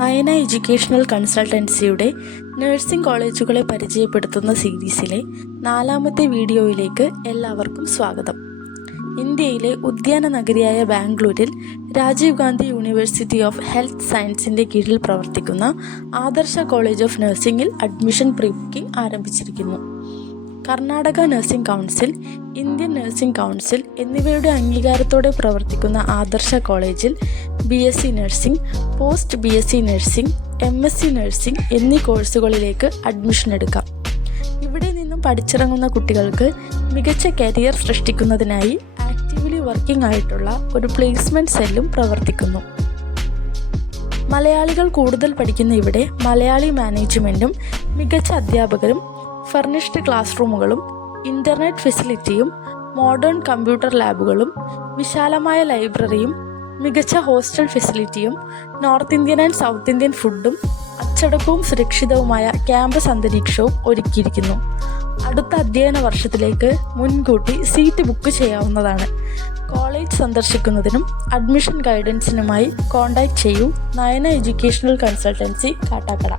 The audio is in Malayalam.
നയന എഡ്യൂക്കേഷണൽ കൺസൾട്ടൻസിയുടെ നഴ്സിംഗ് കോളേജുകളെ പരിചയപ്പെടുത്തുന്ന സീരീസിലെ 4ാമത്തെ വീഡിയോയിലേക്ക് എല്ലാവർക്കും സ്വാഗതം. ഇന്ത്യയിലെ ഉദ്യാന നഗരിയായ ബാംഗ്ലൂരിൽ Rajiv Gandhi university of health സയൻസിൻ്റെ കീഴിൽ പ്രവർത്തിക്കുന്ന ആദർശ കോളേജ് ഓഫ് നഴ്സിംഗിൽ അഡ്മിഷൻ പ്രീ ബുക്കിംഗ് ആരംഭിച്ചിരിക്കുന്നു. Karnataka nursing council, Indian nursing council എന്നിവയുടെ അംഗീകാരത്തോടെ പ്രവർത്തിക്കുന്ന ആദർശ കോളേജിൽ BSc nursing, post BSc nursing, MSc nursing എന്നീ കോഴ്സുകളിലേക്ക് അഡ്മിഷൻ എടുക്കാം. ഇവിടെ നിന്നും പഠിച്ചിറങ്ങുന്ന കുട്ടികൾക്ക് മികച്ച കരിയർ സൃഷ്ടിക്കുന്നതിനായി ആക്റ്റീവ്ലി വർക്കിംഗ് ആയിട്ടുള്ള ഒരു പ്ലേസ്മെൻറ്റ് സെല്ലും പ്രവർത്തിക്കുന്നു. മലയാളികൾ കൂടുതൽ പഠിക്കുന്ന ഇവിടെ മലയാളി മാനേജ്മെൻറ്റും മികച്ച അധ്യാപകരും ഫർണിഷ്ഡ് ക്ലാസ് റൂമുകളും ഇൻ്റർനെറ്റ് ഫെസിലിറ്റിയും മോഡേൺ കമ്പ്യൂട്ടർ ലാബുകളും വിശാലമായ ലൈബ്രറിയും മികച്ച ഹോസ്റ്റൽ ഫെസിലിറ്റിയും north Indian and south Indian ഫുഡും അച്ചടക്കവും സുരക്ഷിതവുമായ ക്യാമ്പസ് അന്തരീക്ഷവും ഒരുക്കിയിരിക്കുന്നു. അടുത്ത അധ്യയന വർഷത്തിലേക്ക് മുൻകൂട്ടി സീറ്റ് ബുക്ക് ചെയ്യാവുന്നതാണ്. കോളേജ് സന്ദർശിക്കുന്നതിനും അഡ്മിഷൻ ഗൈഡൻസിനുമായി കോൺടാക്റ്റ് ചെയ്യൂ. Nayana educational consultancy, Kattakada.